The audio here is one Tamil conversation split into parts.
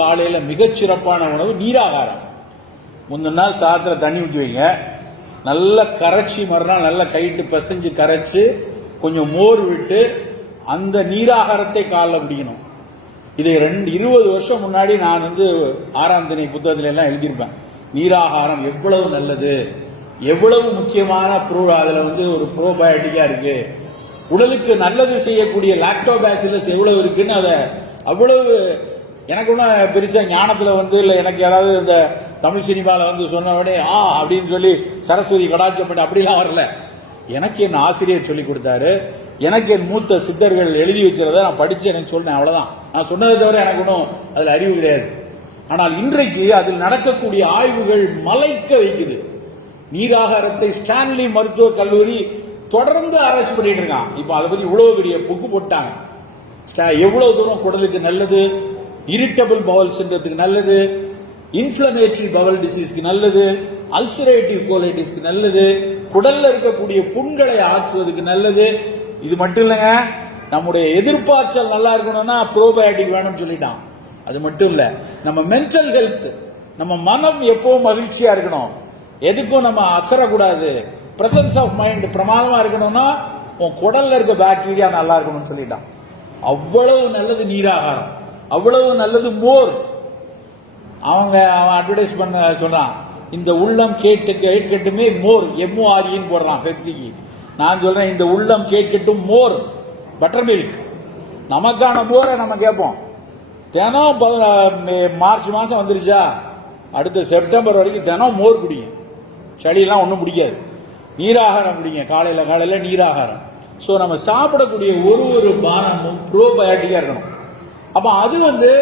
காலையில மிகச்சிறப்பான உணவு நீராகாரம். முந்தின நாள் சாதத்தில் தண்ணி ஊற்றி வைங்க, நல்லா கரைச்சி மறுநாள் நல்லா கைட்டு பிசைஞ்சு கரைச்சு கொஞ்சம் மோர் விட்டு அந்த நீராகாரத்தை காலில் குடிக்கணும். இதை 20 வருஷம் முன்னாடி நான் ஆறாம் திணை புத்தகத்துல எல்லாம் எழுதியிருப்பேன். நீராகாரம் எவ்வளவு நல்லது, எவ்வளவு முக்கியமான அதுல ஒரு ப்ரோபயோட்டிக்கா இருக்கு, உடலுக்கு நல்லது செய்யக்கூடிய லாக்டோபாசிலஸ் எவ்வளவு இருக்குன்னு அதை அவ்வளவு எனக்கு ஒன்றும் பெருசா ஞானத்துல இல்லை எனக்கு யாராவது இந்த தமிழ் சினிமாவில் சொன்ன உடனே அப்படின்னு சொல்லி சரஸ்வதி கடாட்சம் பண்ணி அப்படிலாம் வரல. எனக்கு என் ஆசிரியர் சொல்லி கொடுத்தாரு, எனக்கு என் மூத்த சித்தர்கள் எழுதி வச்சிருந்த நான் படிச்சு எனக்கு சொன்னேன், அவ்வளவுதான். நான் சொன்னதை தவிர எனக்கு ஒன்றும் அதுல அறிவு கிடையாது. ஆனால் இன்றைக்கு அதில் நடக்கக்கூடிய ஆய்வுகள் மலைக்க வைக்குது. நீராகாரத்தை ஸ்டான்லி மருத்துவக் கல்லூரி தொடர்ந்து ஆராய்ச்சி பண்ணிட்டு இருக்கான். இப்ப அதை பத்தி இவ்வளவு பெரிய புக்கு போட்டாங்க. எவ்வளவு தூரம் குடலுக்கு நல்லது, இரிட்டபிள் பவல் சிண்ட்ரத்துக்கு நல்லது, இன்ஃபிளமேட்டரி பவல் டிசீஸ்க்கு நல்லது, அல்சரேட்டிவ் கோலைட்டிஸ்க்கு நல்லது, குடல்ல இருக்கக்கூடிய புண்களை ஆக்குவதற்கு நல்லது. இது மட்டும் இல்லைங்க, நம்முடைய எதிர்பார்த்தல் நல்லா இருக்கணும்னா ப்ரோபயோட்டிக் வேணும்னு சொல்லிட்டான். அது மட்டும் இல்ல, நம்ம மென்டல் ஹெல்த், நம்ம மனம் எப்பவும் மகிழ்ச்சியா இருக்கணும், எதுக்கும் நம்ம அசரக்கூடாது, பிரசன்ஸ் ஆஃப் மைண்ட் பிரமாதமா இருக்கணும்னா உன் குடல்ல இருக்க பாக்டீரியா நல்லா இருக்கணும்னு சொல்லிட்டான். அவ்வளவு நல்லது நீராகாரம், அவ்வளவு நல்லது மோர். அவன் அட்வர்டைஸ் பண்ண சொல்றான், இந்த உள்ளம் கேட்கட்டுமே மோர், MORE போடுறான் பெப்சிக்கு. நான் சொல்றேன், இந்த உள்ளம் கேட்கட்டும் மோர், பட்டர் மில்க். நமக்கான மோரை நம்ம கேட்போம். தினம் மார்ச் மாசம் வந்துருச்சா, அடுத்த செப்டம்பர் வரைக்கும் தினம் மோர் குடிங்க. சளியெல்லாம் ஒன்றும் பிடிக்காது. நீராகாரம் குடிங்க, காலையில நீராகாரம். ஸோ நம்ம சாப்பிடக்கூடிய ஒரு பானமும் ப்ரோபயோட்டிக்கா இருக்கணும். அப்ப அது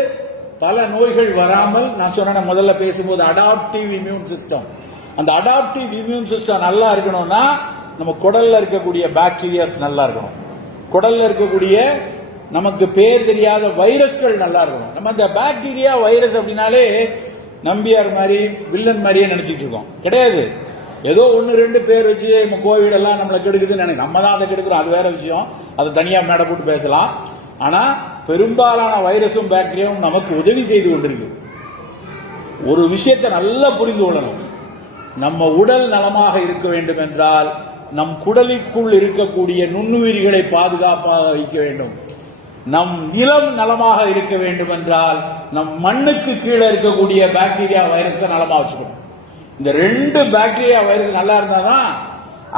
பல நோய்கள் வராமல், நான் சொன்ன முதல்ல பேசும்போது அடாப்டிவ் இம்யூன் சிஸ்டம், அந்த அடாப்டிவ் இம்யூன் சிஸ்டம் நல்லா இருக்கணும்னா நம்ம குடல்ல இருக்கக்கூடிய பாக்டீரியாஸ் நல்லா இருக்கணும், குடல்ல இருக்கக்கூடிய நமக்கு பேர் தெரியாத வைரஸ்கள் நல்லா இருக்கணும். நம்ம இந்த பாக்டீரியா வைரஸ் அப்படின்னாலே நம்பியார் மாதிரி வில்லன் மாதிரியே நினைச்சிட்டு இருக்கோம். கிடையாது. ஏதோ 1-2 பேர் வச்சு கோவிட் எல்லாம் நம்மளை கெடுக்குதுன்னு நினைக்கிறோம். நம்ம தான் அதை கெடுக்கிறோம், அது வேற விஷயம், அதை தனியா மேடை போட்டு பேசலாம். ஆனா பெரும்பாலான வைரஸும் பாக்டீரியாவும் நமக்கு உதவி செய்து கொண்டிருக்கு. ஒரு விஷயத்தை நல்லா புரிந்து கொள்ளணும், நம்ம உடல் நலமாக இருக்க வேண்டும் என்றால் நம் குடலுக்குள் இருக்கக்கூடிய நுண்ணுயிரிகளை பாதுகாப்பாக வைக்க வேண்டும். நம் நிலம் நலமாக இருக்க வேண்டும் என்றால் நம் மண்ணுக்கு கீழே இருக்கக்கூடிய பாக்டீரியா வைரஸை நலமா வச்சுக்கணும். இந்த 2 பாக்டீரியா வைரஸ் நல்லா இருந்தாதான்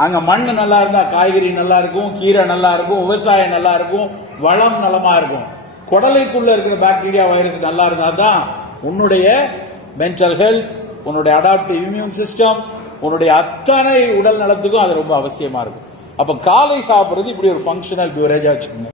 அங்க மண் நல்லா இருந்தா காய்கறி நல்லா இருக்கும், கீரை நல்லா இருக்கும், விவசாயம் நல்லா இருக்கும், வளம் நலமா இருக்கும். குடலுக்குள்ள இருக்கிற பாக்டீரியா வைரஸ் நல்லா இருந்தா தான் உன்னுடைய மென்டல் ஹெல்த், உன்னுடைய அடாப்டிவ் இம்யூன் சிஸ்டம், உன்னுடைய அத்தனை உடல் நலத்துக்கும் அது ரொம்ப அவசியமா இருக்கும். அப்ப காலை சாப்பிடுறது இப்படி ஒரு ஃபங்க்ஷனல் பியூரேஜா வச்சுக்கோங்க.